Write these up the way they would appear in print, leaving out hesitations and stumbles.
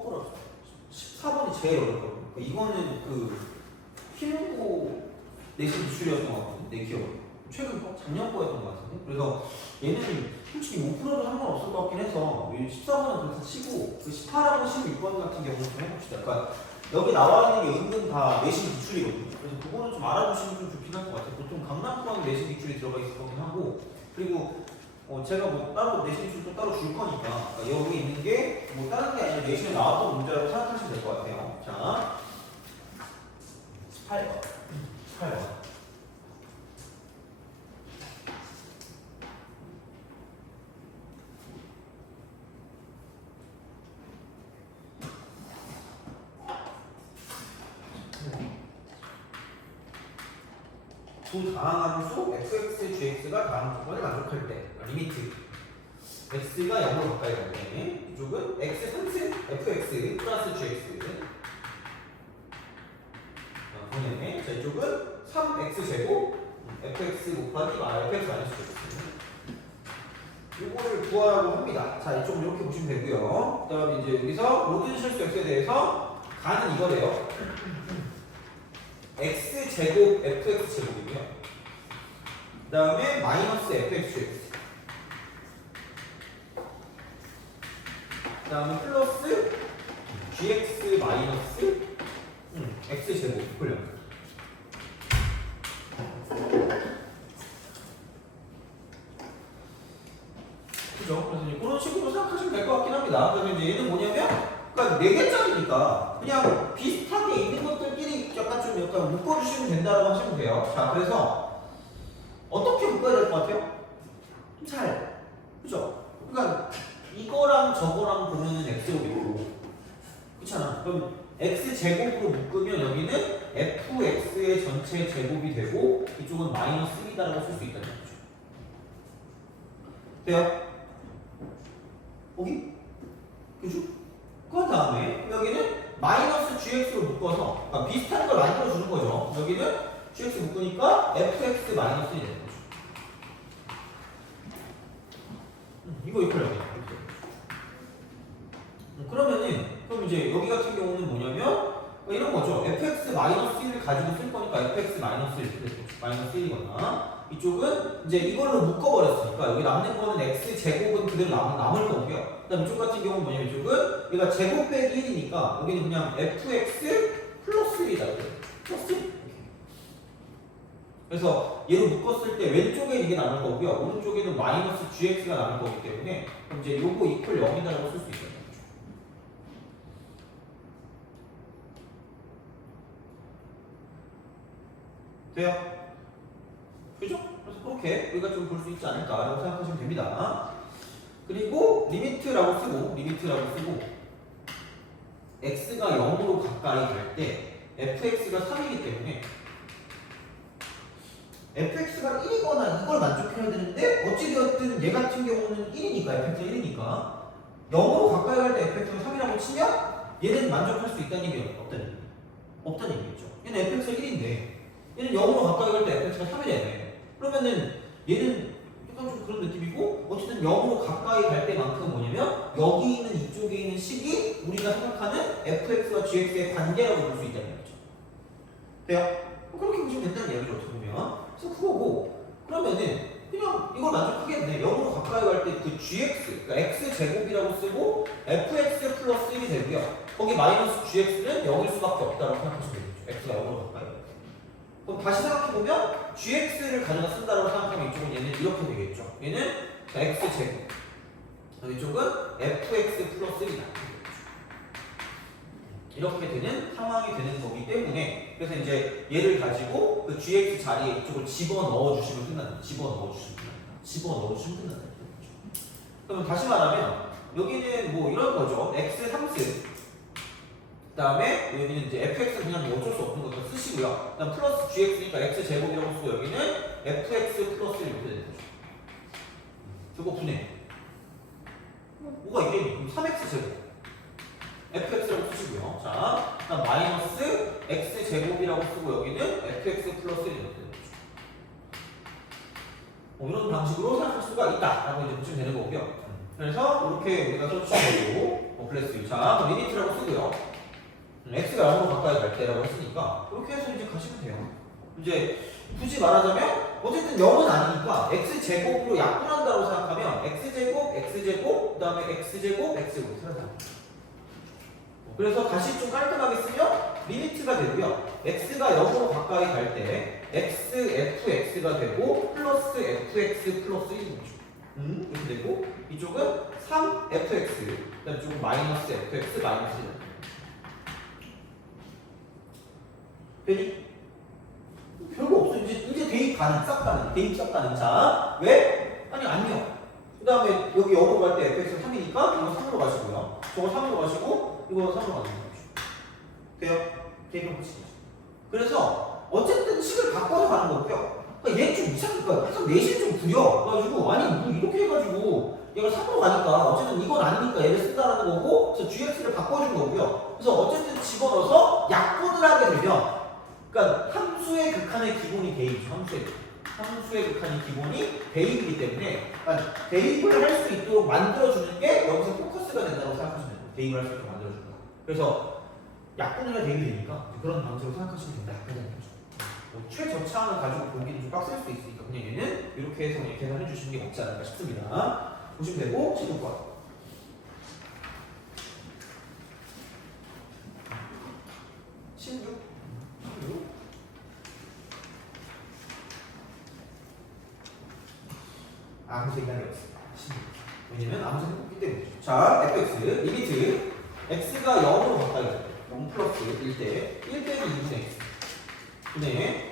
거꾸로 14번이 제일 어렵거든요. 이거는 그 필고 내신 기출이었던 것 같거든요. 내 기억. 최근 거? 작년 거였던 것 같은데. 그래서 얘는 솔직히 5%도 상관없을 것 같긴 해서 14번은 그래서 치고 그 18하고 16번 같은 경우는 좀 해봅시다. 그러니까 여기 나와 있는 게 은근 다 내신 기출이거든요. 그래서 그거는 좀 알아두시면 좀 좋긴 할 것 같아요. 보통 강남권 내신 기출이 들어가 있을 거긴 하고 그리고 제가 뭐 따로 내신 기출도 따로 줄 거니까 그러니까 여기 있는 게 뭐 다른 게 아니라 내신에 나왔던 문제라고 생각하시면 될 것 같아요. 자, 18번. 18번. 두 다항함수 fx, gx가 다음 조건을 만족할 때 리미트 x가 0으로 가까이 갈 때 이쪽은 x 3승 fx 플러스 gx 분의 자 이쪽은 3x 제곱 fx 곱하기 fx 마이너스 gx 이거를 구하라고 합니다. 자 이쪽은 이렇게 보시면 되고요. 그 다음에 이제 여기서 모든 실수 x에 대해서 가는 이거래요. x 제곱 fx 제곱이고요. 그 다음에 마이너스 fx gx 그 다음에 플러스 gx 마이너스 x 제곱 이퀄 그죠? 그래서 이제 그런 식으로 생각하시면 될 것 같긴 합니다. 그래서 이제 얘는 뭐냐면 그러니까 4개짜리니까 그냥 비슷하게 있는 것들끼리 약간 묶어주시면 된다고 하시면 돼요. 자, 그래서 어떻게 묶어야 될 것 같아요? 잘, 그죠? 그러니까 이거랑 저거랑 보면은 x제곱이고, 그렇잖아. 그럼 x 제곱으로 묶으면 여기는 fx의 전체 제곱이 되고 이쪽은 마이너스 1이다라고 쓸 수 있다는 거죠. 돼요? 거기? 그죠? 그 다음에 여기는 마이너스 gx로 묶어서 그러니까 비슷한 걸 만들어주는 거죠. 여기는 gx 묶으니까 fx 마이너스 1이 되는 거죠. 이거 이퀄 여기 그러면은 그럼 이제 여기 같은 경우는 뭐냐면 이런 거죠. fx 마이너스 1을 가지고 쓸 거니까 fx 마이너스 1 마이너스 1이거나 이쪽은 이제 이걸로 묶어버렸으니까 여기 남는 거는 x 제곱은 그대로 남을 거고요. 그다음 이쪽 같은 경우는 뭐냐면 이쪽은 얘가 제곱 빼기 1이니까 여기는 그냥 fx 플러스 1이다. 플러스 1? 그래서 얘로 묶었을 때 왼쪽에 이게 남을 거고요. 오른쪽에는 마이너스 gx가 남을 거기 때문에 그럼 이제 요거 이퀄 0이다라고 쓸 수 있어요. 돼요? 그죠? 그래서 그렇게 우리가 좀 볼 수 있지 않을까라고 생각하시면 됩니다. 그리고 리미트라고 쓰고 x가 0으로 가까이 갈 때 fx가 3이기 때문에 fx가 1이거나 이걸 만족해야 되는데 어찌되었든 얘 같은 경우는 1이니까 fx가 1이니까 0으로 가까이 갈 때 fx가 3이라고 치면 얘는 만족할 수 있다는 얘기예요? 없다는 얘기겠죠. 얘는 fx가 1인데 얘는 0으로 가까이 갈 때 fx가 3이래네. 그러면은 얘는 약간 좀 그런 느낌이고 어쨌든 0으로 가까이 갈 때만큼 뭐냐면 여기 있는 이쪽에 있는 식이 우리가 생각하는 fx와 gx의 관계라고 볼 수 있다는 얘기죠. 돼요? 그렇게 보시면 된다는 이야기죠. 어떻게 보면. 그래서 그거고 그러면은 그냥 이걸 만족하겠네. 0으로 가까이 갈 때 그 gx 그러니까 x 제곱이라고 쓰고 fx 플러스 1이 되고요. 거기 마이너스 gx는 0일 수밖에 없다고 생각하시면 되겠죠. x가 0으로 가까이 갈 때. 그럼 다시 생각해보면 gx를 가져다 쓴다고 생각하면 이쪽은 얘는 이렇게 되겠죠. 얘는 x 제곱 이쪽은 fx 플러스 1이다. 이렇게 되는 상황이 되는 거기 때문에 그래서 이제 얘를 가지고 그 gx 자리에 이쪽을 집어넣어 주시면 끝난다. 집어넣어 주시면 끝난다. 그러면 다시 말하면 여기는 뭐 이런 거죠. x 3승 그 다음에 여기는 이제 fx는 그냥 뭐 어쩔 수 없는 것도 쓰시고요. 그 다음 플러스 gx니까 x 제곱이라고 쓰고 여기는 fx 플러스 1 이렇게 되는 거죠. 저거 분해. 뭐가 이게 3x 제곱 fx라고 쓰시고요. 자, 그다음 마이너스 x 제곱이라고 쓰고 여기는 fx 플러스 1 이렇게 되는 거죠. 이런 방식으로 생각할 수가 있다라고 이제 보시면 되는 거고요. 그래서 이렇게 우리가 써주시면 되고 그랬어요. 자, 그럼 리미트라고 쓰고요. x가 0으로 가까이 갈 때라고 했으니까 이렇게 해서 이제 가시면 돼요. 이제 굳이 말하자면 어쨌든 0은 아니니까 x제곱으로 약분한다고 생각하면 x제곱, 그 다음에 x제곱 생각합니다. 그래서 다시 좀 깔끔하게 쓰면 리미트가 되고요. x가 0으로 가까이 갈 때 xfx가 되고 플러스 fx 플러스 1인 거죠. 이렇게 되고 이쪽은 3fx, 그 다음에 이쪽은 마이너스 fx 마이너스 1. 되니? 별거 없어. 이제 대입 가능, 싹 가능, 대입 싹 가능. 자, 왜? 아니, 아니요. 그 다음에 여기 0으로 갈 때 fx가 3이니까 이거 3으로 가시고요. 저거 3으로 가시고 이거 3으로 가는 거죠. 돼요? 대입을 붙이죠. 그래서 어쨌든 식을 바꿔서 가는 거고요. 그러니까 얘 좀 이상하니까 항상 내실 좀 부려. 그래가지고 아니 뭐 이렇게 해가지고 얘가 3으로 가니까 어쨌든 이건 아니니까 얘를 쓴다라는 거고 그래서 gx를 바꿔준 거고요. 그래서 어쨌든 집어넣어서 약분을 하게 되면 그러니까 함수의 극한의 기본이 대입이죠. 함수의 극한의 기본이 대입이기 때문에 그러니까 대입을 할 수 있도록 만들어주는 게 여기서 포커스가 된다고 생각하시면 돼요. 대입을 할 수 있도록 만들어준다. 그래서 약분을 해야 대입이 되니까 그런 방식으로 생각하시면 된다. 뭐 최저차항을 가지고 보기는 좀 빡셀 수 있으니까 그냥 얘는 이렇게 해서 그냥 계산해 주시는 게 맞지 않을까 싶습니다. 보시면 되고 16번 16 아무 생각이 없어요. 왜냐면 아무 생각 없기 때문이죠. 자, fx 리미트 x가 0으로 가까이 가요. 0 플러스 1대 1 빼기 2분의 x 분의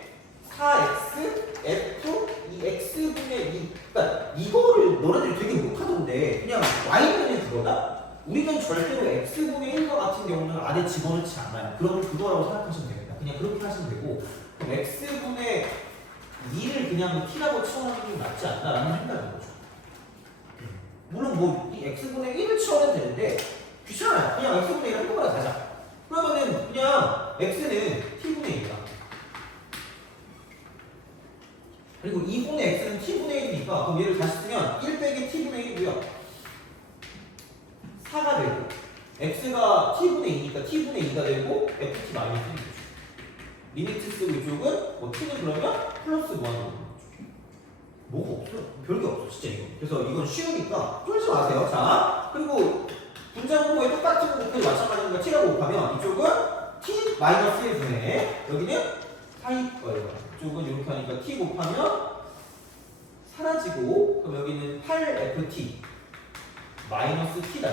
4x f 2x분의 2. 그러니까 이거를 너네들이 되게 못하던데 그냥 y분의 그거다? 우리는 절대로 x분의 1과 같은 경우는 안에 집어넣지 않아요. 그럼 그거라고 생각하시면 됩니다. 그냥 그렇게 하시면 되고 그럼 x분의 2를 그냥 t라고 치워내는 게 낫지 않나라는 생각인 거죠. 물론 뭐 이 x분의 1을 치워내도 되는데 귀찮아요. 그냥 x분의 1을 한꺼번에 가자. 그러면은 그냥 x는 t분의 1이다. 그리고 2분의 x는 t분의 1이니까 그럼 얘를 다시 쓰면 1 빼기 t분의 1이고요. 4가 되고 x가 t분의 2니까 t분의 2가 되고 ft 마이너스 1이죠. 리미트 쓰고 이쪽은 뭐 t는 그러면 플러스 무한으로 되는 거죠. 뭐가 없어요. 별게 없어 진짜 이거. 그래서 이건 쉬우니까 쫄지 마세요. 자 그리고 분자 분모에 똑같은 것들 마찬가지니까 t라고 곱하면 이쪽은 t 마이너스 1분의 여기는 4일 거예요. 이쪽은 이렇게 하니까 t 곱하면 사라지고 그럼 여기는 8ft 마이너스 t다.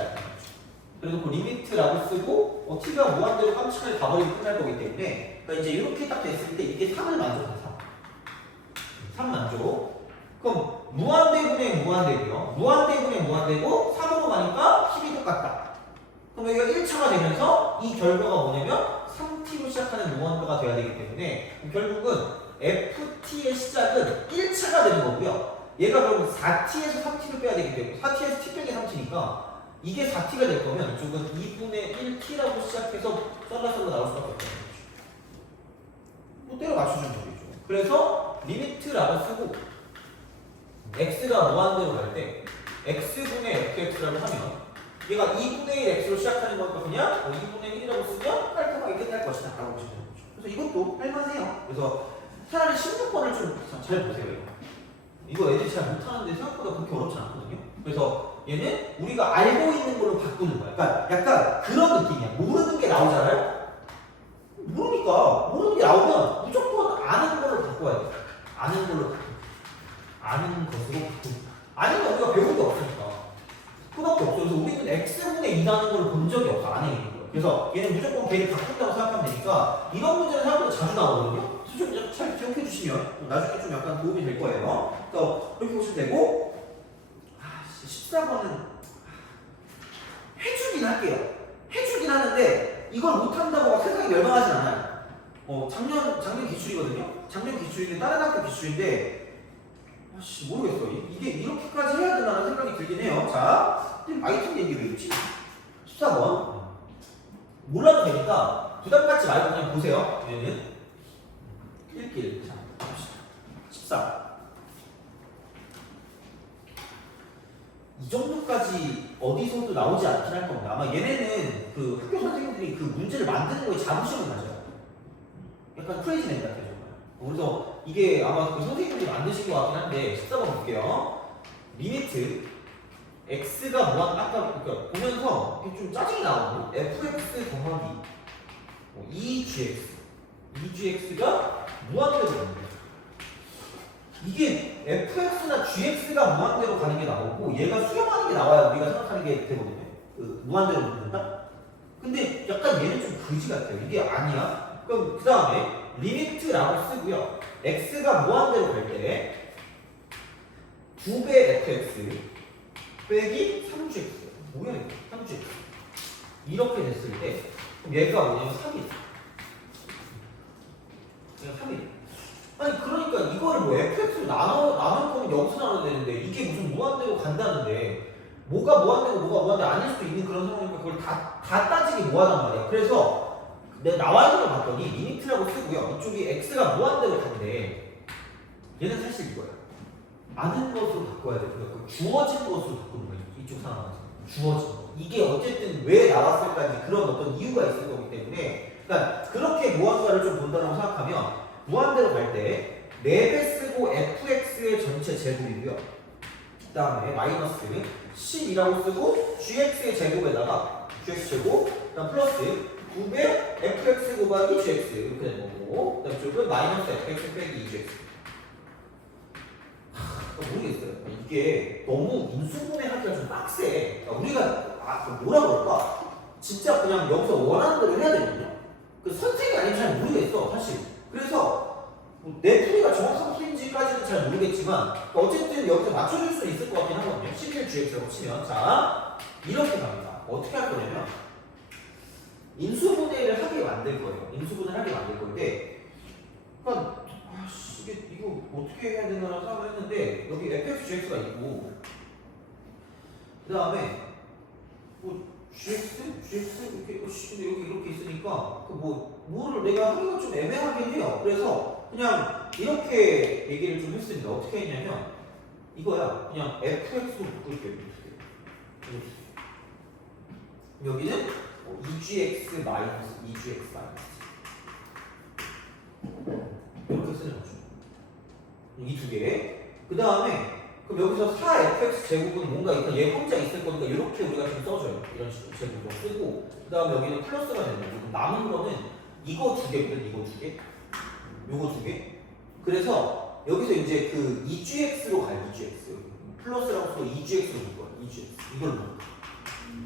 그래서 그 리미트라고 쓰고 t가 무한대로 깜찍하게 가버리면 끝날 거기 때문에 그러니까 이제 이렇게 딱 됐을 때 이게 3을 만족해. 3 만족. 그럼 무한대분의 무한대고요. 무한대분의 무한대고 3으로 가니까 10이 똑같다. 그럼 여기가 1차가 되면서 이 결과가 뭐냐면 3t로 시작하는 무한대가 돼야 되기 때문에 결국은 ft의 시작은 1차가 되는 거고요. 얘가 그러면 4t에서 3t를 빼야 되기 때문에 4t에서 t 빼기 3t니까 이게 4t가 될 거면 이쪽은 2분의 1t라고 시작해서 썰라썰라 나올 수밖에 없다는 거죠. 또 때려 맞춰주는 거죠. 그래서 리미트라고 쓰고 x가 무한대로 갈 때 x분의 fx라고 하면 얘가 2분의 1 x로 시작하는 거니까 그냥 2분의 1이라고 쓰면 깔끔하게 끝날 것이다 라고 보시면 되는 거죠. 그래서 이것도 할만해요. 그래서 차라리 16번을 좀 잘 보세요. 이거 애들이 잘 못하는데 생각보다 그렇게 어렵지 않거든요. 그래서 얘는 우리가 알고 있는 걸로 바꾸는 거야. 그러니까 약간 그런 느낌이야. 모르는 게 나오잖아요. 모르니까 모르는 게 나오면 무조건 아는 걸로 바꿔야 돼. 아는 걸로 바꿔. 아는 것으로 바꾸는. 아니면 우리가 배운 게 없으니까. 그밖에 없어. 그래서 우리는 x분의 2라는 걸 본 적이 없어. 안에 있는 거. 그래서 얘는 무조건 걔를 바꾼다고 생각하면 되니까 이런 문제는 생각보다 자주 나오거든요. 그래서 좀 잘 기억해 주시면 나중에 좀 약간 도움이 될 거예요. 그래서 이렇게 보시면 되고 14번은 해주긴 할게요. 해주긴 하는데 이걸 못한다고 막 세상이 멸망하진 않아요. 작년 기출이거든요. 작년 기출인데 다른 학교 기출인데 모르겠어. 이게 이렇게까지 해야 되나라는 생각이 들긴 해요. 자, 아이템 얘기 왜 있지? 14번 몰라도 되니까 부담 갖지 말고 그냥 보세요. 얘는 1길. 자, 봅시다. 14. 이 정도까지 어디서도 나오지 않긴 할 겁니다. 아마 얘네는 그 학교 선생님들이 그 문제를 만드는 거에 자부심을 가져요. 약간 크레이지맨 같아요, 정말. 그래서 이게 아마 그 선생님들이 만드신 것 같긴 한데 14번 볼게요. 리미트 x가 무한 아까 그러니까 보면서 좀 짜증이 나거든요. fx 더하기 2gx가 무한대로 가는 거예요. 이게 fx나 gx가 무한대로 가는 게 나오고 얘가 수렴하는 게 나와야 우리가 생각하는 게 되거든요. 그 무한대로 붙는다? 근데 약간 얘는 좀 그지 같아요. 이게 아니야. 그럼 그 다음에 리미트라고 쓰고요. x가 무한대로 갈 때 2배 fx 빼기 3gx 뭐야 이거 3gx 이렇게 됐을 때 그럼 얘가 뭐냐면 3이다. 얘가 3이다. 아니 그러니까 이거를 뭐 fx로 나눌 거면 여기서 나눠야 되는데 이게 무슨 무한대로 간다는데 뭐가 무한대고 뭐가 무한대 아닐 수도 있는 그런 상황이니까 그걸 다 따지기 뭐하단 말이야. 그래서 내가 나와 있는 걸 봤더니 리미트라고 쓰고요. 이쪽이 x가 무한대로 간대. 얘는 사실 이거야. 아는 것으로 바꿔야 돼. 그러니까 주어진 것으로 바꾸는 거야. 이쪽 상황에서 주어진 거. 이게 어쨌든 왜 나왔을까지 그런 어떤 이유가 있을 거기 때문에 그러니까 그렇게 무한가를 좀 본다고 생각하면 무한대로 갈 때 4배 쓰고 fx의 전체 제곱이고요. 그 다음에 마이너스 10이라고 쓰고 gx의 제곱에다가 gx 제곱 그 다음 플러스 2배 fx 곱하기 gx 이렇게 되는 거고 그 다음 쪽은 마이너스 fx 빼기 2gx 모르겠어요. 이게 너무 인수분해하기가 좀 빡세. 그러니까 우리가 뭐라 그럴까? 진짜 그냥 여기서 원하는 대로 해야 되거든요. 그 선택이 아니면 잘 모르겠어 사실. 그래서 내 풀이가 정확한 풀인지까지는 잘 모르겠지만 어쨌든 여기서 맞춰줄 수 있을 것 같긴 하거든요. 11gx라고 치면 자 이렇게 갑니다. 어떻게 할 거냐면 인수분해를 하게 만들 거예요. 인수분해를 하게 만들 건데 그러니까 이거 어떻게 해야 되나라고 생각을 했는데 여기 fx, gx가 있고 그 다음에 뭐 gx 이렇게 근데 여기 이렇게 있으니까 그 뭐를 내가 하기가 좀 애매하긴 해요. 그래서 그냥 이렇게 얘기를 좀 했습니다. 어떻게 했냐면 이거야. 그냥 fx로 바꿀게요. 여기는 2gx 마이너스 2gx 마이너스 이렇게 쓰는 거죠. 이 두 개. 그 다음에 그럼 여기서 4fx 제곱은 뭔가 있다. 얘 혼자 있을 거니까 이렇게 우리가 좀 써줘요. 이런 식으로 제곱으로 쓰고 그 다음에 여기는 플러스가 되는 거고 남은 거는 이거 두 개거든. 이거 두 개. 요거 두 개. 그래서 여기서 이제 그 2gx로 가요. 2gx. 플러스라고 쓰고 2gx로 볼 거야. 2gx. 이걸 넣을 거야.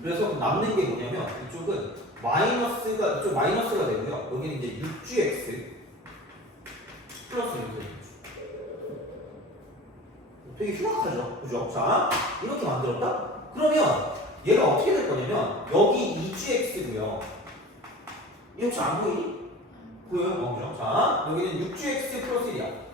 그래서 남는 게 뭐냐면 이쪽은 마이너스가 이쪽 마이너스가 되고요. 여기는 이제 6gx 플러스 이렇게 되는 거죠. 되게 흉악하죠. 그죠? 자, 이렇게 만들었다? 그러면 얘가 어떻게 될 거냐면 여기 2gx고요. 이 혹시 안 보이니? 보여요? 그죠? 자, 여기는 6gx 플러스 1이야.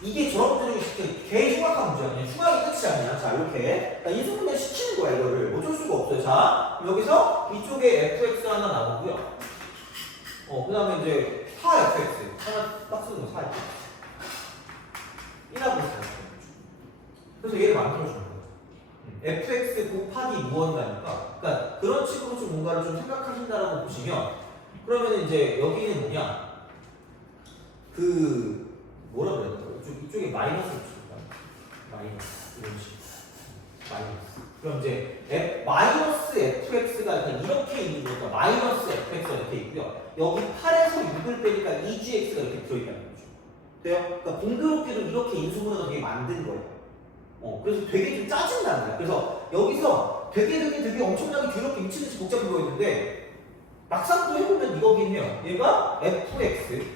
이게 저런 문제중에 진짜 개 흉악한 문제야. 그냥 흉악이 끝이 아니야. 자, 이렇게 인수분해 시키는 거야. 이거를 어쩔 수가 없어요. 자, 여기서 이쪽에 fx 하나 나오고요. 그 다음에 이제 4fx 하나 딱 쓰는 거 4fx 1하고 있어요. 그래서 얘를 만들어주는 거예요. fx 곱하기 무언가니까 그러니까 그런 식으로 좀 뭔가를 좀 생각하신다라고 보시면 그러면 이제 여기는 뭐냐 그 뭐라 그래야 되나 이쪽에 마이너스 붙입니다. 마이너스 이런 식으로 마이너스 그럼 이제 마이너스 fx가 이렇게 있는 거니까 마이너스 fx가 이렇게 있고요. 여기 8에서 6을 빼니까 2gx가 이렇게 들어있다는 거죠. 돼요? 그러니까 공교롭게도 이렇게 인수분해가 되게 만든 거예요. 그래서 되게 좀 짜증나는 거야. 그래서 여기서 되게 엄청나게 뒤렇게 미친듯이 복잡해 보이는데 막상 또 해보면 이거긴 해요. 얘가 fx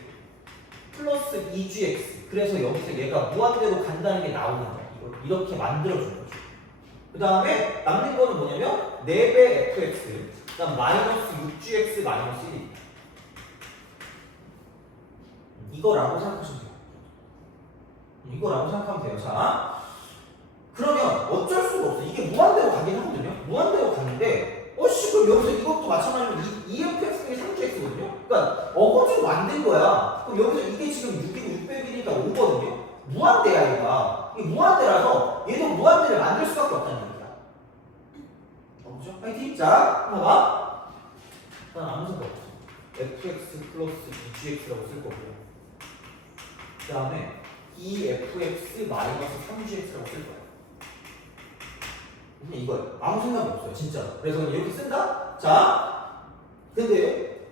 플러스 2gx 그래서 여기서 얘가 무한대로 간다는 게 나오는 거야. 이렇게 만들어주는 거죠. 그 다음에 남는 거는 뭐냐면 4배 fx 그 다음 마이너스 6gx 마이너스 1 이거라고 생각하시면 돼요. 이거라고 생각하면 돼요. 자, 그러면 어쩔 수가 없어. 이게 무한대로 가긴 하거든요. 무한대로 가는데, 그럼 여기서 이것도 마찬가지로 2fx 빼기 3gx거든요. 그러니까 어거지로 만든 거야. 그럼 여기서 이게 지금 6이고 600이니까 5거든요. 무한대야 얘가. 이게 무한대라서 얘도 무한대를 만들 수밖에 없다는 얘기야. 그죠? 파이팅. 자, 봐봐. 난 아무 생각 없어. fx 플러스 2gx라고 쓸 거고요. 그 다음에 2fx 마이너스 3gx라고 쓸 거야. 그냥 이거예요. 아무 생각이 없어요, 진짜. 그래서 그냥 이렇게 쓴다? 자, 근데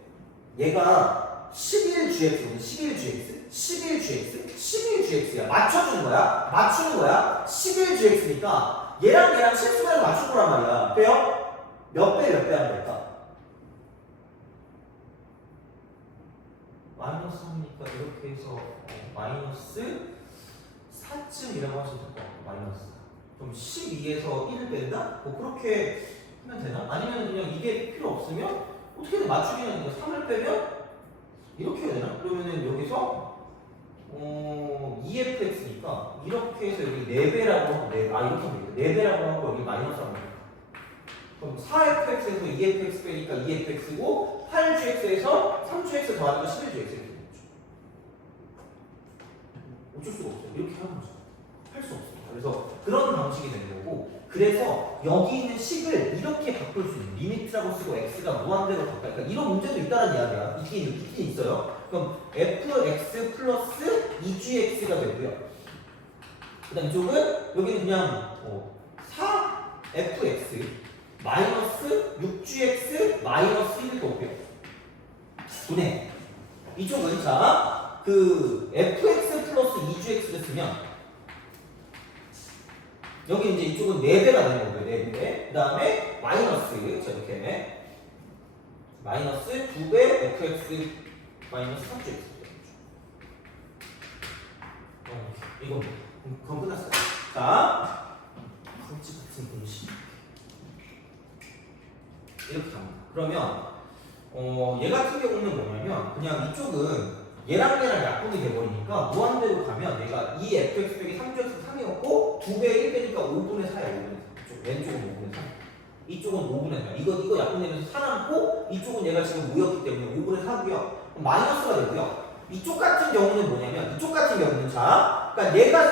얘가 11gx, 11gx, 11gx, 11gx야. 맞춰주는 거야. 맞추는 거야. 11gx니까 얘랑 실수를 맞출 거란 말이야. 돼요? 몇 배 하면 될까? 마이너스 3이니까 이렇게 해서 마이너스 4쯤이라고 하시면 될 것 같고, 마이너스 4. 그럼 12에서 1을 뺀다? 뭐 그렇게 하면 되나? 아니면 그냥 이게 필요 없으면 어떻게든 맞추기는 3을 빼면 이렇게 해야 되나? 그러면은 여기서 2fx니까 이렇게 해서 여기 4배라고 하고 이렇게 하면 되겠다. 4배라고 하고 여기 마이너스 하면 되겠다. 그럼 4fx에서 2fx 빼니까 2fx고 8gx에서 3gx 더하니까 11gx 이렇게 되는 거죠. 어쩔 수가 없어요. 이렇게 하는 거죠. 할 수 없어요. 그래서 그런 방식이 되는 거고, 그래서 여기 있는 식을 이렇게 바꿀 수 있는 리미트라고 쓰고 x가 무한대로 바꿔. 그러니까 이런 문제도 있다는 이야기야. 있긴 있어요. 그럼 fx 플러스 2gx가 되고요. 그다음 이쪽은 여기는 그냥 4fx 마이너스 6gx 마이너스 1을 곱해요. 분해. 이쪽은 자, 그 fx 플러스 2gx를 쓰면 여기 이제 이쪽은 4배가 되는 거고요. 4배. 그 다음에 마이너스 자 이렇게 마이너스 2배 fx 마이너스 3gx. 이거 그럼 끝났어요. 자, 그렇지 같은 공식 이렇게 갑니다. 그러면 얘 같은 경우는 뭐냐면 그냥 이쪽은 얘랑 약분이 돼버리니까 무한대로 가면 얘가 2fx 빼기 3gx 3이었고 2배 1 빼니까 5분의 4야. 5분의 4. 왼쪽은 5분의 3. 이쪽은 5분의 4. 이거 약분되면서 4 남고 이쪽은 얘가 지금 5였기 때문에 5분의 4고요. 마이너스가 되고요. 이쪽 같은 경우는 뭐냐면 이쪽 같은 경우는 자, 그러니까 얘가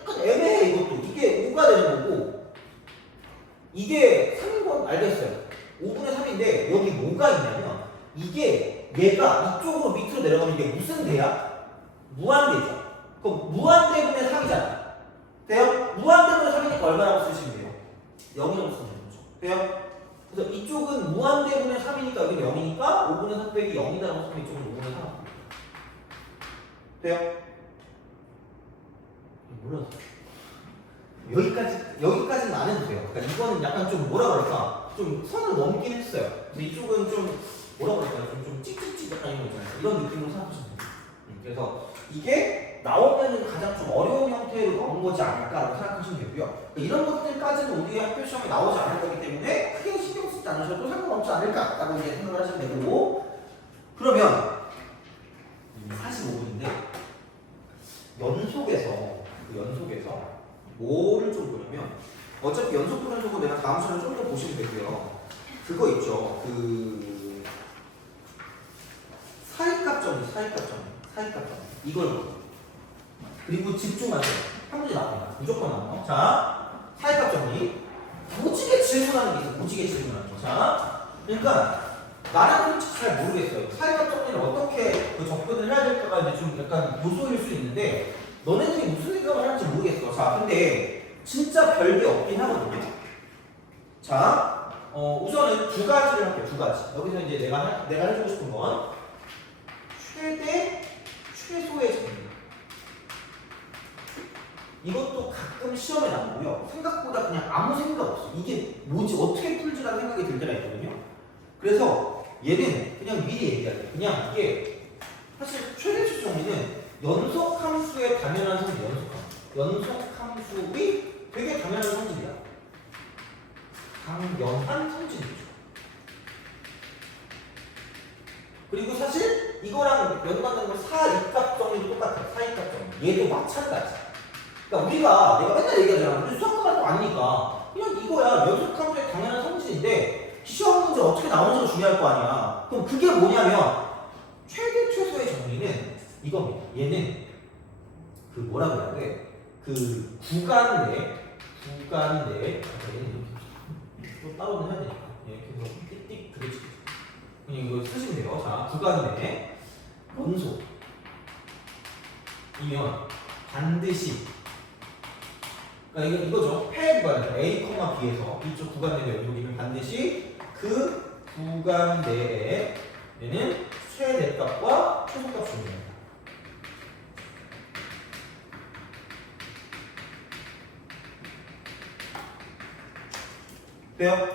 약간 애매해. 이것도 이게 5가 되는 거고 이게 3인 건 알겠어요. 5분의 3인데 여기 뭐가 있냐면 이게 얘가 이쪽으로 밑으로 내려가면 이게 무슨 대야? 무한대죠. 그럼 무한대분의 3이잖아. 돼요? 무한대분의 3이니까 얼마라고 쓰시면 돼요? 0이라고 쓰면 되는 거죠. 돼요? 그래서 이쪽은 무한대분의 3이니까 여기는 0이니까 5분의 3 빼기 0이라고 쓰면 이쪽은 5분의 3. 돼요? 몰라서. 여기까지는 안 해도 돼요. 그러니까 이거는 약간 좀 뭐라 그럴까? 좀 선을 넘긴 했어요. 근데 이쪽은 좀 뭐라 그럴까요? 좀 찍찍찍 약간 이런 거 있잖아요. 이런 느낌으로 생각하시면 돼요. 그래서 이게 나오면은 가장 좀 어려운 형태로 나온 거지 않을까라고 생각하시면 되고요. 이런 것들까지는 우리 학교 시험에 나오지 않을 거기 때문에 크게 신경 쓰지 않으셔도 상관없지 않을까라고 이제 생각을 하시면 되고, 그러면 45분인데 연속에서 뭐를 좀 보냐면 어차피 연속 분연속은 내가 다음 시간에 좀 더 보시면 되고요. 그거 있죠. 그 사이값점 이걸 보세요. 그리고 집중하세요. 한 문제 나옵니다. 무조건 나와요. 자, 사이값 정리. 무지개 질문하는 게 있어요. 무지개 질문하는 거. 자, 그러니까 나는 솔직히 잘 모르겠어요. 사이값 정리를 어떻게 접근을 해야 될까가 이제 좀 약간 요소일 수 있는데 너네들이 무슨 생각을 할지 모르겠어. 자, 근데 진짜 별게 없긴 하거든요. 자, 우선은 두 가지를 할게요. 두 가지. 여기서 이제 내가 해주고 싶은 건 최대, 최소의 정리. 이것도 가끔 시험에 나오고요. 생각보다 그냥 아무 생각 없어. 이게 뭐지? 어떻게 풀지라는 생각이 들 때가 있거든요. 그래서 얘는 그냥 미리 얘기할게요. 그냥 이게 사실 최대 최소 정리는 연속 함수의 당연한 성질, 연속 함수의 되게 당연한 성질이야. 당연한 성질이죠. 그리고 사실 이거랑 연관되는 건 사입값 정리도 똑같아요. 사입값 정리. 얘도 마찬가지. 그러니까 우리가 내가 맨날 얘기하잖아. 우리 수학과도 아니니까 그냥 이거야. 연속 함수의 당연한 성질인데 시험 문제 어떻게 나오는지가 중요할 거 아니야. 그럼 그게 뭐냐면 최대 최소의 정리는 이겁니다. 얘는 그 뭐라 그래야 돼? 그 구간 내 구간 내에 또 따로는 해야 되니까 이렇게 해서 띡띡 그려지죠. 그냥 이거 쓰시면 돼요. 자, 구간 내에 연속이면 반드시 그러니까 이거죠. 패 구간 A, B에서 이쪽 구간 내의 연속이면 반드시 그 구간 내에는 최대값과 최소값이 존재합니다. 돼요?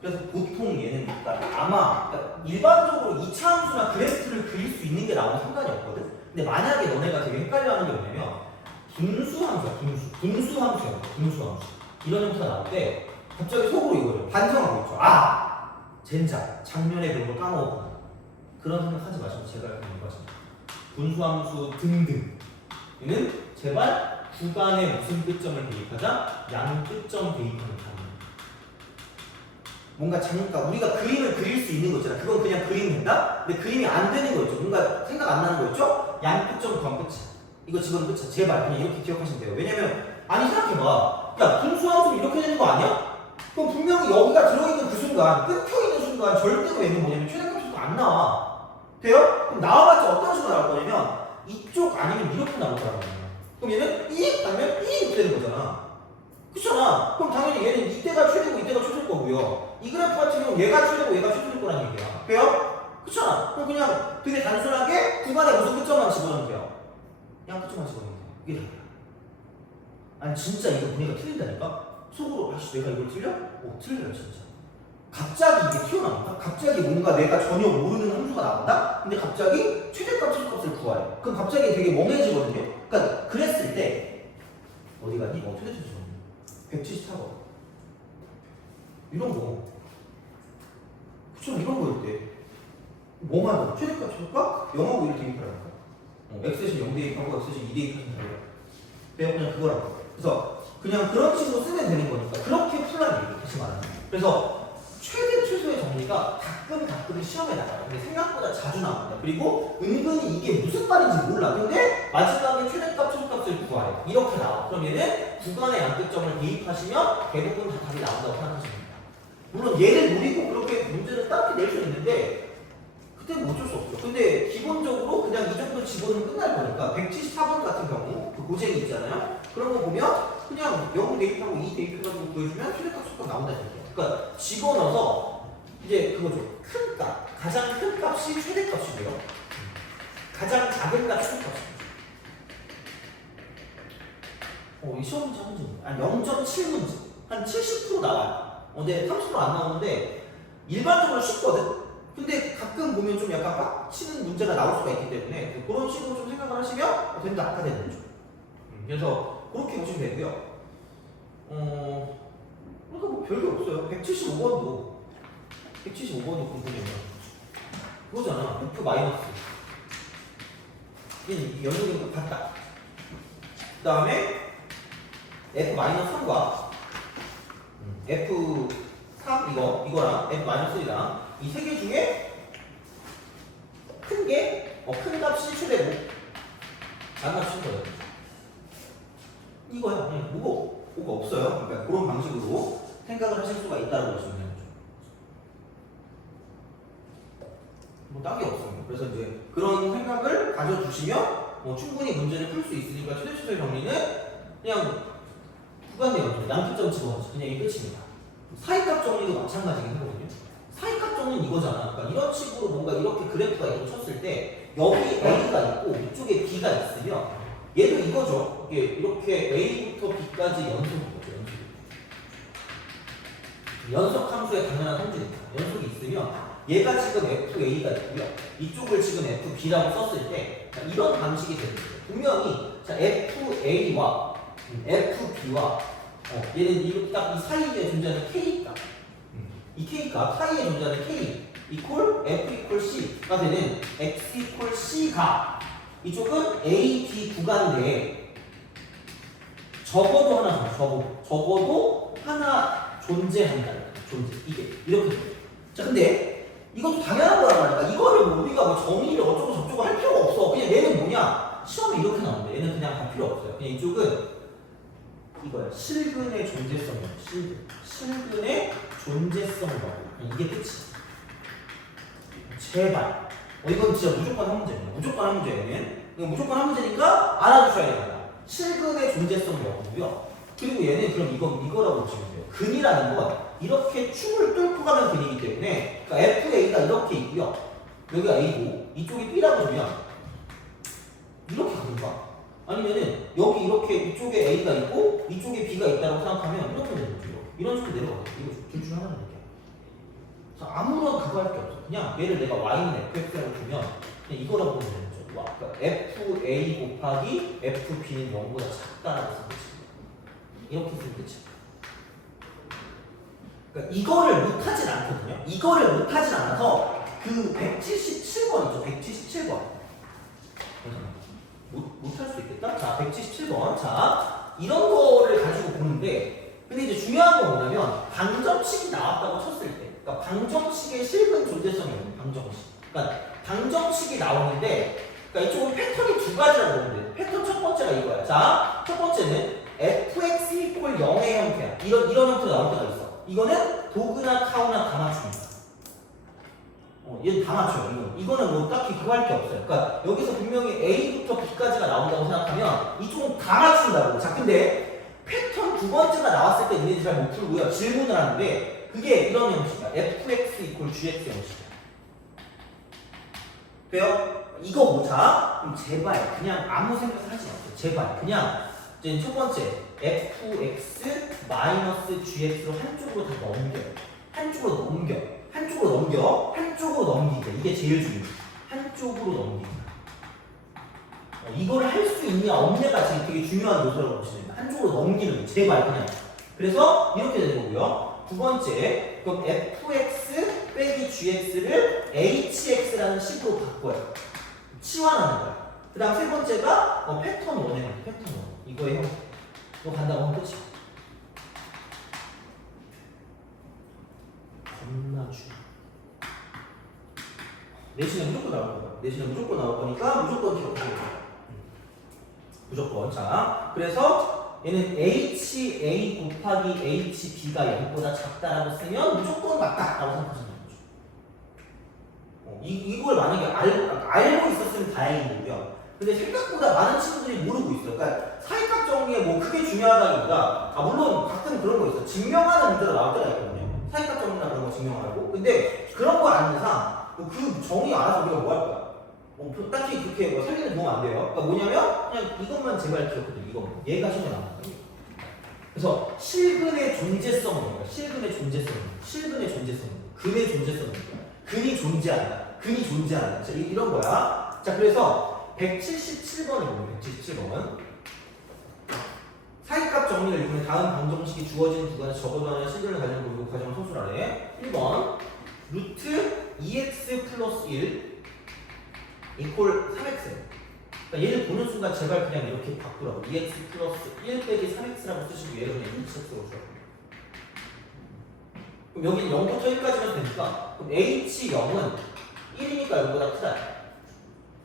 그래서 보통 얘는 아마 일반적으로 2차 함수나 그래프를 그릴 수 있는 게 나오면 상관이 없거든? 근데 만약에 너네가 되게 헷갈려하는 게 뭐냐면 분수함수야, 분수함수야, 분수함수 이런 형태가 나올 때 갑자기 속으로 이거를 반성하고 있죠. 아! 젠장, 작년에 그런 걸 까먹었구나. 그런 생각하지 마시고 제가 그냥 이거 하십니다. 분수함수 등등 얘는 제발 구간에 무슨 끝점을 대입하자? 양 끝점 대입하는 단위. 뭔가 그러니까 우리가 그림을 그릴 수 있는 거 있잖아. 그건 그냥 그리면 된다? 근데 그림이 안 되는 거 있죠. 뭔가 생각 안 나는 거 있죠? 양 끝점 건 끝이야. 이거 집어넣은 끝이야. 제발 그냥 이렇게 기억하시면 돼요. 왜냐면 아니 생각해봐. 야 분수함수 이렇게 되는 거 아니야? 그럼 분명히 여기가 들어있는 그 순간 끊겨있는 순간 절대로 얘는 뭐냐면 최대값이 안 나와. 돼요? 그럼 나와봤자 어떤 식으로 나올 거냐면 이쪽 아니면 이렇게 나올 거란 말이야. 그럼 얘는 이 아니면 이렇게 되는 거잖아. 그렇잖아. 그럼 당연히 얘는 이때가 최대고 이때가 최소일 거고요. 이 그래프 같은 경우는 얘가 최대고 얘가 최소일 거란 얘기야. 돼요? 그렇잖아. 그럼 그냥 되게 단순하게 구간에 무슨 끝점만 집어넣으면 돼요. 양 끝점만 집어넣으면 돼요. 이게 다야. 아니 진짜 이거 보니까 틀린다니까? 속으로 아씨 내가 이걸 틀려? 틀려요 진짜. 갑자기 이게 튀어나온다? 갑자기 뭔가 내가 전혀 모르는 함수가 나온다? 근데 갑자기 최대값 최소값을 구하래. 그럼 갑자기 되게 멍해지거든요? 그러니까 그랬을 때 어디 갔니? 최대 최소 174번 이런 거 그쵸 이런 거일 때 뭐만 봐 최대값 최소값 0하고 1 대입하라니까 x에서 0 대입하고 x에서 2 대입하시면 돼요. 그냥 그거라고. 그래서 그냥 그런 식으로 쓰면 되는 거니까 그렇게 풀라는 얘기예요. 다시 말하면. 그래서 최대 최소의 정리가 가끔 시험에 나와요. 근데 생각보다 자주 나옵니다. 그리고 은근히 이게 무슨 말인지 몰라. 근데 마지막에 최대값 최소값을 구하래. 이렇게 나와. 그럼 얘는 구간의 양끝점을 대입하시면 대부분 다 답이 나온다고 생각하시면 됩니다. 물론 얘를 노리고 그렇게 문제를 딱히 낼 수 있는데 그때는 어쩔 수 없죠. 근데 기본적으로 그냥 이 정도 집어넣으면 끝날 거니까 174번 같은 경우 그 고쟁이 있잖아요. 그런 거 보면 그냥 0 대입하고 2 대입해가지고 구해주면 최대값 최소값 나온다는 얘기예요. 그러니까 집어넣어서 이제 그거죠. 큰 값, 가장 큰 값이 최대값이고요. 가장 작은 값이 최소값입니다. 이 시험 문제 한 문제. 한 0.7문제. 한 70% 나와요. 근데 30% 안 나오는데 일반적으로 쉽거든? 근데 가끔 보면 좀 약간 빡치는 문제가 나올 수가 있기 때문에 그런 식으로 좀 생각을 하시면 된다, 아까 되는 거죠. 그래서 그렇게 보시면 되고요. 그러니까 뭐 별게 없어요. 175번도 궁금해요. 그거잖아. F 마이너스. 이게 연속인 거 같다. 그 다음에 F 마이너스 3과 F3 이거랑 F 마이너스 1이랑 이 세 개 중에 큰 값이 최대고 작은 값이 최대예요. 이거요. 뭐가 없어요. 그러니까 그런 방식으로 생각을 하실 수가 있다고 보시면 돼요. 뭐 딱이 없어요. 그래서 이제 그런 생각을 가져주시면 충분히 문제를 풀 수 있으니까 최대 최소의 정리는 그냥 구간의 연속, 양끝점 집어넣죠. 그냥 이 끝입니다. 사이값 정리도 마찬가지긴 하거든요. 사이값 정리는 이거잖아. 그러니까 이런 식으로 뭔가 이렇게 그래프가 이렇게 쳤을 때 여기 A가 있고 이쪽에 B가 있으면 얘도 이거죠. 이게 이렇게 A부터 B까지 연속인 거죠. 연속 함수의 당연한 성질입니다. 연속이 있으면 얘가 지금 FA가 있고요. 이쪽을 지금 FB라고 썼을 때 이런 방식이 되는 거예요. 분명히 FA와 FB와 얘는 이렇게 딱 이 사이에 존재하는 K값 이 K값 사이에 존재하는 K 이퀄 F 이퀄 C가 되는 X 이퀄 C가 이쪽은 A, B 구간 내에 적어도 하나 존재한다. 이게 이렇게 돼요. 자, 근데 이것도 당연한 거란 말이야. 이거를 우리가 뭐 정의를 어쩌고 저쩌고 할 필요가 없어. 그냥 얘는 뭐냐? 시험에 이렇게 나오는데 얘는 그냥 할 필요 없어요. 그냥 이쪽은 이거야. 실근의 존재성이야. 실근의 존재성 여부. 이게 끝이야. 제발. 이건 진짜 무조건 한 문제야. 무조건 한 문제야. 이건 무조건 한 문제니까 알아두셔야 됩니다. 실근의 존재성 여부고요. 그리고 얘는 그럼 이거라고 보시면 돼요. 근이라는 건 이렇게 축을 뚫고 가는 근이기 때문에 그러니까 FA가 이렇게 있고요. 여기가 A고 이쪽이 B라고 보면 이렇게 가든가 아니면은 여기 이렇게 이쪽에 A가 있고 이쪽에 B가 있다고 생각하면 이렇게 되는 거죠. 이런 식으로 내려가요. 이거 둘 중 하나는 이렇게. 그래서 아무런 그거 할 게 없어. 그냥 얘를 내가 Y는 FX라고 주면 그냥 이거라고 보면 되는 거죠. 그러니까 FA 곱하기 FB는 0보다 작다라고 쓰면 끝이에요. 이렇게 쓰면 끝이에요. 그러니까 이거를 못하진 않거든요. 이거를 못하진 않아서 그 177번 있죠. 177번. 못할 수 있겠다? 자, 177번. 자, 이런 거를 가지고 보는데, 근데 이제 중요한 건 뭐냐면, 방정식이 나왔다고 쳤을 때, 그러니까 방정식의 실근 존재성이에요. 방정식. 그러니까 방정식이 나오는데, 그러니까 이쪽은 패턴이 두 가지라고 보는데, 패턴 첫 번째가 이거야. 자, 첫 번째는 fx equal 0의 형태야. 이런 형태가 나올 때가 있어. 이거는 도그나 카우나 다 맞춥니다. 얘는 다 맞춰요. 이거는 뭐 딱히 그거 할 게 없어요. 그러니까 여기서 분명히 A부터 B까지가 나온다고 생각하면 이쪽은 다 맞춘다고. 자, 근데 패턴 두 번째가 나왔을 때 얘네들이 잘 못 풀고요. 질문을 하는데 그게 이런 형식이야. fx equal gx 형식이야. 돼요? 이거 보자. 그럼 제발 그냥 아무 생각 하지 마세요. 제발 그냥 이제 첫 번째 fx 마이너스 gx로 한쪽으로 다 넘겨요. 한쪽으로 넘기게. 이게 제일 중요해. 한쪽으로 넘기기. 이거를 할 수 있냐 없냐가 지금 되게 중요한 요소라고 보시면 됩니다. 한쪽으로 넘기는 거. 제발 그냥. 그래서 이렇게 되는 거고요. 두 번째, 그럼 fx 빼기 gx를 hx라는 식으로 바꿔요. 치환하는 거야. 그 다음 세 번째가 패턴 원에 패턴 원. 이거예요. 이거 간다고 하면 끝이야. 겁나 중요해. 내신에 무조건 나올 거야. 내신에 무조건 나올 거니까 무조건 기억하세요. 무조건. 자, 그래서 얘는 HA 곱하기 HB가 0보다 작다라고 쓰면 무조건 맞다라고 생각하시면 되죠. 이걸 만약에 알고 있었으면 다행인 거고요. 근데 생각보다 많은 친구들이 모르고 있어요. 그러니까 사이값 정리에 뭐 크게 중요하다기보다 물론 가끔 그런 거 있어. 증명하는 문제가 나올 때가 있거든요. 사이값 정리나 그런 거 증명하고. 근데 그런 거 아닌 이상 그 정의 알아서 우리가 뭐 할 거야? 딱히 그렇게 뭐 살리는 도움 안 돼요. 그러니까 뭐냐면 그냥 이것만 제발 기억해도 이거 얘가 신경 나는 거예요. 그래서 실근의 존재성은 뭐야? 실근의 존재성. 근의 존재성은 뭐야? 근이 존재한다. 자, 이런 거야. 자, 그래서 177번을 보면 177번. 사이값 정리를 이루는 다음 방정식이 주어진 구간에 적어가는 실근을 가지는 모두 과정을 서술하래. 1번 루트 2x 플러스 1 이퀄 3x. 그러니까 얘를 보는 순간 제발 그냥 이렇게 바꾸라고. 2x 플러스 1 빼기 3x라고 쓰시고 얘를 그냥 2x로 줘요. 그럼 여기 0부터 1까지만 되니까 그럼 h0은 1이니까 0보다 크다.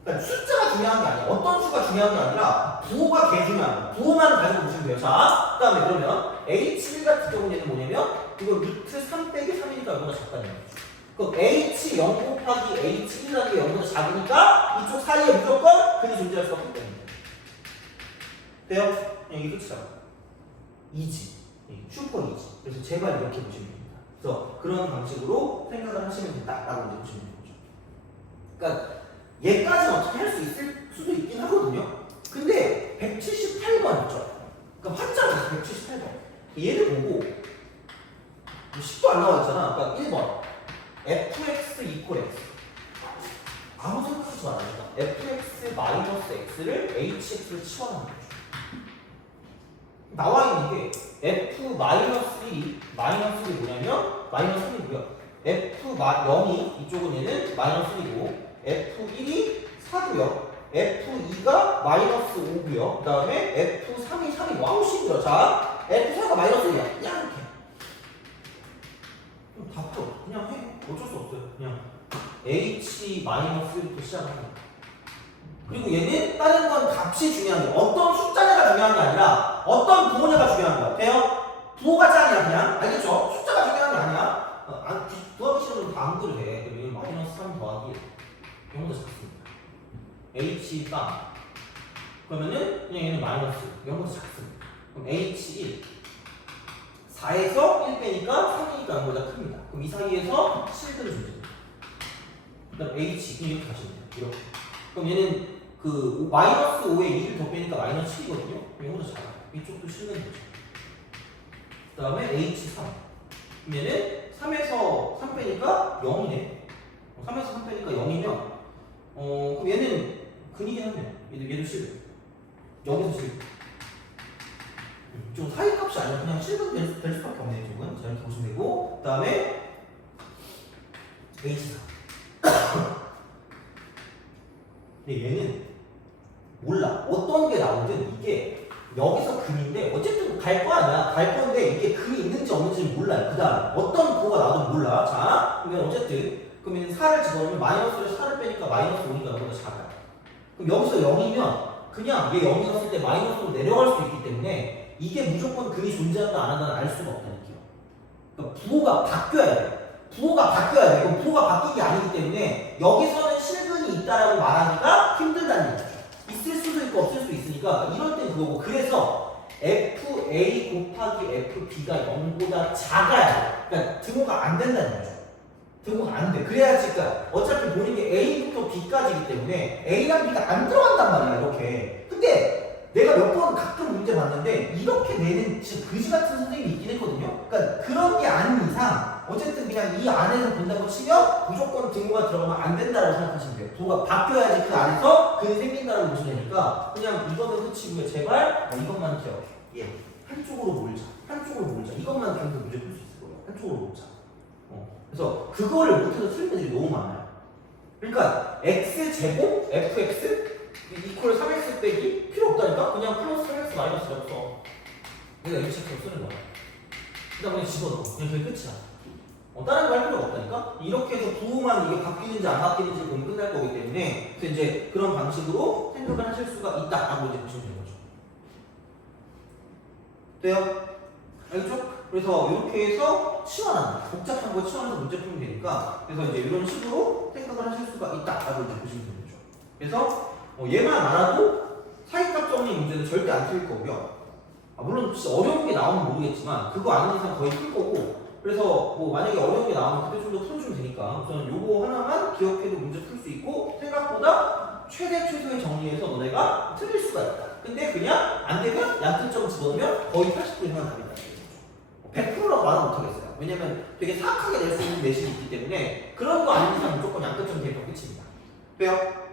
그러니까 숫자가 중요한 게 아니야. 어떤 수가 중요한 게 아니라 부호가 개 중요한 거야. 부호만 가지고 보시면 돼요. 자, 그 다음에 그러면 h1 같은 경우는 뭐냐면 이거 루트 3 빼기 3이니까 0보다 작다는 거죠. 그럼 H0 곱하기 H1이라는 게 0보다 작으니까 이쪽 사이에 무조건 근이 존재할 수밖에 없다는 거예요. 돼요? 그냥 이게 끝이잖아. 이지. 슈퍼 이지. 그래서 제발 이렇게 보시면 됩니다. 그래서 그런 방식으로 생각을 하시면 된다라고 이제 보시면 되는 거죠. 그러니까 얘까지는 어떻게 할 수 있을 수도 있긴 하거든요. 근데 178번 있죠. 그러니까 화자가 178번. 얘를 보고 10도 안 나와 있잖아. 그러니까 1번. fx equal x. 아무 생각하지 말아요. fx 마이너스 x를 hx로 치환하는 거죠. 나와 있는 게 f 마이너스 1이 마이너스 1이 뭐냐면 마이너스 1이고요. f 0이 이쪽은 얘는 마이너스 1이고 f1이 4고요. f2가 마이너스 5고요. 그 다음에 f3이 3이 와우 싱그러. 자, f4가 마이너스 1이야. 야 이렇게. 다 풀어. 그냥 해. 어쩔 수 없어요. 그냥 h-1부터 시작합니다. 그리고 얘는 다른 건 값이 중요한 게 어떤 숫자가 중요한 중요한 게 아니라 어떤 부호냐가 중요한 거야. 돼요? 부호가 짱이야 그냥. 알겠죠? 숫자가 중요한 게 아니야. 더하기 싫으면 다 안 그래도 돼. 그리고 마이너스 3 더하기 이런 거 작습니다. h 빵 그러면은 그냥 얘는 마이너스 이런 거 작습니다. 그럼 h1 4에서 1 빼니까 3이니까 이거보다 큽니다. 그럼 이 사이에서 실근을 존재합니다. 그 다음 h 이렇게 가시면 돼요. 이렇게. 그럼 얘는 그 마이너스 5에 2를 더 빼니까 마이너스 7이거든요. 이거보다 작아요. 이쪽도 실근이 되죠. 그 다음에 h3 그럼 얘는 3에서 3 빼니까 0이네. 3에서 3 빼니까 0이면 그럼 얘는 근이긴 하네요. 얘도 실근. 여기서 실근. 좀 사이값이 아니라 그냥 실근 될 수밖에 없네요. 이쪽은. 자, 이렇게 보시면 되고 그 다음에 H4 근데 얘는 몰라. 어떤 게 나오든 이게 여기서 근인데 어쨌든 갈 거 아니야. 갈 건데 이게 근이 있는지 없는지는 몰라요. 그 다음 어떤 부호가 나오든 몰라. 자 그러면 어쨌든 그러면 4를 집어넣으면 마이너스를 4를 빼니까 마이너스 5니까 이거보다 작아요. 그럼 여기서 0이면 그냥 얘 0이었을 때 마이너스로 내려갈 수 있기 때문에 이게 무조건 근이 존재한다 안 한다는 알 수가 없다는 거예요. 그러니까 부호가 바뀌어야 돼. 부호가 바뀌어야 돼. 그럼 부호가 바뀐 게 아니기 때문에 여기서는 실근이 있다라고 말하기가 힘들다는 얘기죠. 있을 수도 있고 없을 수도 있으니까 이럴 땐 그거고 그래서 FA 곱하기 FB가 0보다 작아야 돼. 그러니까 등호가 안 된다는 거죠. 등호가 안 돼. 그래야지 그러니까 어차피 보는 게 A부터 B까지이기 때문에 A랑 B가 안 들어간단 말이야 이렇게. 근데 내가 몇 번 가끔 문제 봤는데 이렇게 내는 진짜 그지 같은 선생님이 있긴 했거든요. 그러니까 그런 게 아닌 이상 어쨌든 그냥 이 안에서 본다고 치면 무조건 등호가 들어가면 안 된다고 생각하시면 돼요. 부호가 바뀌어야지 그 안에서 근이 생긴다고 보시면 되니까 그냥 이거는 끝이고요. 제발 이것만 기억해. 예, 한쪽으로 몰자. 한쪽으로 몰자. 이것만 기억해서 문제 풀 수 있을 거예요. 한쪽으로 몰자. 그래서 그거를 못해서 틀린 애들이 너무 많아요. 그러니까 x제곱 fx 이퀄 3x 빼기 필요 없다니까? 그냥 플러스 3x 마이너스 없어. 내가 hx로 쓰는 거야. 그다음 그냥 집어넣어. 그냥 그게 끝이야. 다른 거 할 필요가 없다니까? 이렇게 해서 부호만 이게 바뀌는지 안 바뀌는지 보면 끝날 거기 때문에 그래서 이제 그런 방식으로 생각을 하실 수가 있다라고 이제 보시면 되는 거죠. 돼요? 알겠죠? 그래서 이렇게 해서 치환한다. 복잡한 거 치환해서 문제 풀면 되니까 그래서 이제 이런 식으로 생각을 하실 수가 있다라고 이제 보시면 되는 거죠. 그래서 얘만 알아도 사이값 정리 문제는 절대 안 틀릴 거고요. 물론 진짜 어려운 게 나오면 모르겠지만 그거 아는 이상 거의 틀 거고 그래서 뭐 만약에 어려운 게 나오면 그때 좀 더 풀어주면 되니까 우선 요거 하나만 기억해도 문제 풀 수 있고 생각보다 최소의 정리해서 너네가 틀릴 수가 있다. 근데 그냥 안 되면 양끝점 집어넣으면 거의 80% 이상 답이 나요. 100%라고 말은 못하겠어요. 왜냐면 되게 사악하게 낼 수 있는 내신이 있기 때문에 그런 거 아닌 이상 무조건 양끝점 되면 끝입니다. 왜요?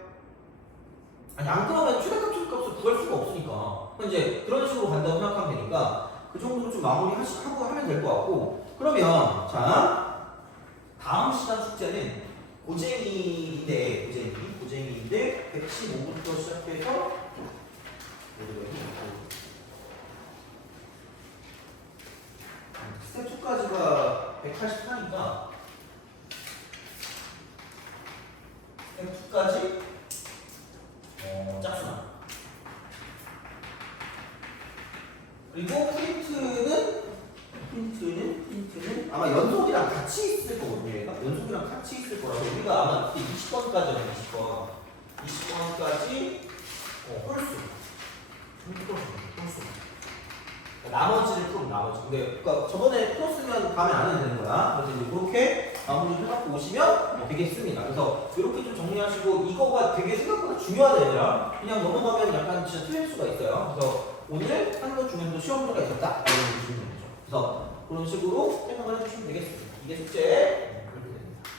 아니 안 그러면 최대값 최대값을 구할 수가 없으니까 이제 그런 식으로 간다고 생각하면 되니까 그 정도로 좀 마무리하고 하면 될 것 같고 그러면 자 다음 시간 숙제는 고쟁이인데 115부터 시작해서 스텝 2까지가 184니까 스텝 2까지 짝수나 그리고 프린트는 아마 연속이랑 같이 있을 거거든요. 얘가 연속이랑 같이 있을 거라서 우리가 아마 20번까지 20번까지 홀수 나머지를 풀면 나머지. 근데 그러니까 저번에 풀었으면 다음에 안 해도 되는 거야. 그래서 이제 그렇게 마무리를 해갖고 오시면 되겠습니다. 그래서 이렇게 좀 정리하시고 이거가 되게 생각보다 중요하다 얘들아. 그냥 넘어가면 약간 진짜 틀릴 수가 있어요. 그래서 오늘 하는 것 중에서도 시험 문제가 있었다. 이런 보시면 되죠. 그래서 그런 식으로 생각을 해주시면 되겠습니다. 이게 숙제 그렇게 됩니다.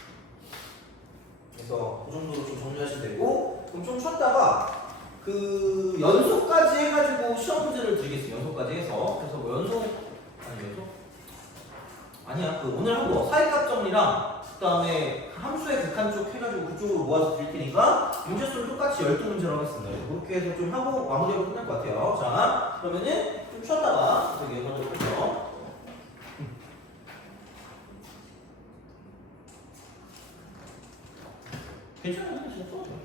그래서 그 정도로 좀 정리하시면 되고 그럼 좀 쉬었다가 그 연속까지 해가지고 시험 문제를 드리겠습니다. 연속까지 해서 그래서 뭐 연속 아니야 그 오늘 한 거 사이값 정리랑 그 다음에 함수의 극한 쪽 해가지고 그쪽으로 모아서 드릴 테니까 문제수는 똑같이 12문제로 하겠습니다. 그렇게 해서 좀 하고 마무리하고 끝날 것 같아요. 자 그러면은 좀 쉬었다가 되게 먼저 볼게요. 괜찮아요. 진짜 써도 돼요.